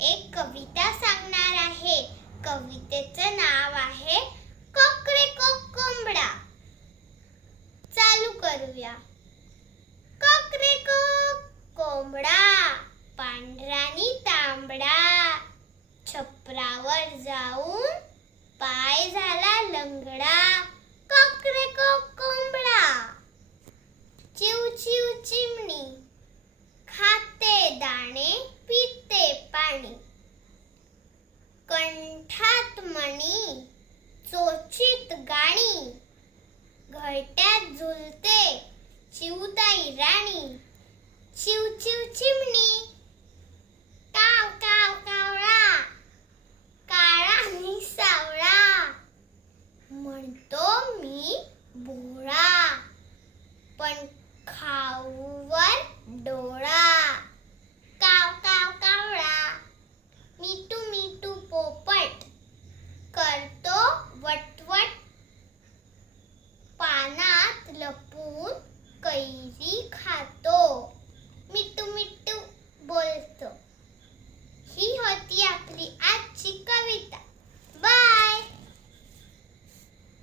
एक कविता सांगणार आहे. कवितेचं नाव आहे कोकरेको कोंबडा. चालू करूया. कोकरेको कोंबडा, पांढरानी तांबडा, छपरावर जाऊन पाय झाला लंगडा. कोकरेको कोंबडा. चिव चिव चिमणी, खाते दाणे पिते पाणी. कंठात मणी, चोचीत गाणी, घरट्यात झुलते चिवताई राणी. चिव चिव चिमणी, काव काव कावळा, काळा आणि सावळा. म्हणतो मी भोळा, पण खाऊवर डोळा. काव काव कावळा, मिठू मिठू पोपट, करतो वटवट, पानात लपून कैरी खातो.